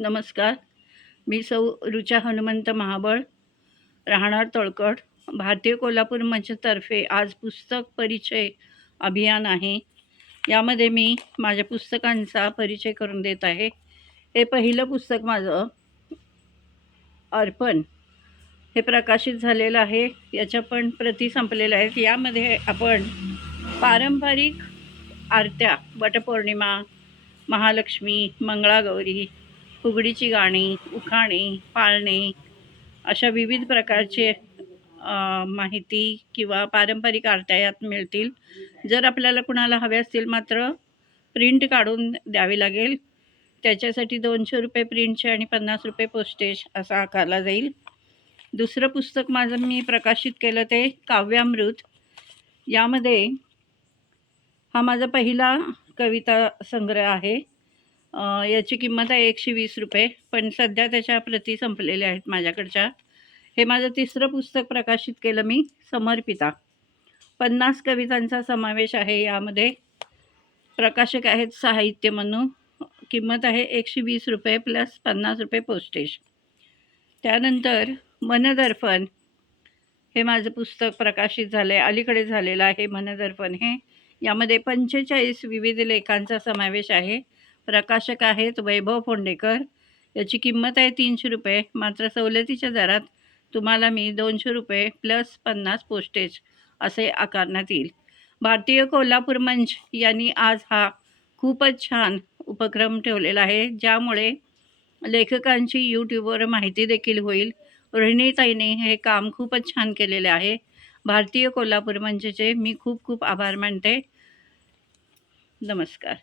नमस्कार. मी सौ ऋचा हनुमंत महाबळ, राहणार तळकट. भारतीय कोल्हापूर मंचतर्फे आज पुस्तक परिचय अभियान आहे. यामध्ये मी माझ्या पुस्तकांचा परिचय करून देत आहे. हे पहिलं पुस्तक माझं अर्पण हे प्रकाशित झालेलं आहे. याच्या पण प्रती संपलेल्या आहेत. यामध्ये आपण पारंपरिक आरत्या, वटपौर्णिमा, महालक्ष्मी, मंगळागौरी, फुगडीची गाणी, उखाणे, पाळणे अशा विविध प्रकारचे माहिती किंवा पारंपरिक आरत्या यात मिळतील. जर आपल्याला कुणाला हव्या असतील मात्र प्रिंट काढून द्यावी लागेल. त्याच्यासाठी ₹200 प्रिंटचे आणि ₹50 पोस्टेज असा आकारला जाईल. दुसरं पुस्तक माझं मी प्रकाशित केलं ते काव्यामृत. यामध्ये हा माझा पहिला कविता संग्रह आहे. याची किंमत आहे ₹120, पण सध्या त्याच्या प्रती संपलेल्या आहेत माझ्याकडच्या. हे माझं तिसरं पुस्तक प्रकाशित केलं मी, समर्पिता. 50 कवितांचा समावेश आहे यामध्ये. प्रकाशक आहेत साहित्य मनू. किंमत आहे ₹120 प्लस ₹50 पोस्टेज. त्यानंतर मनदर्पण हे माझं पुस्तक प्रकाशित झालं आहे, अलीकडे झालेलं आहे मनदर्पण हे. यामध्ये 45 विविध लेखांचा समावेश आहे. प्रकाशक आहेत वैभव फोंडेकर. याची किंमत आहे ₹300, मात्र सवलतीच्या दरात तुम्हाला मी ₹200 प्लस 50 पोस्टेज असे आकारण्यात येईल. भारतीय कोल्हापूर मंच यांनी आज हा खूपच छान उपक्रम ठेवलेला आहे, ज्यामुळे लेखकांची यूट्यूबवर माहिती देखील होईल. रोहिणीताईने हे काम खूपच छान केलेले आहे. भारतीय कोल्हापूर मंचचे मी खूप खूप आभार मानते. नमस्कार.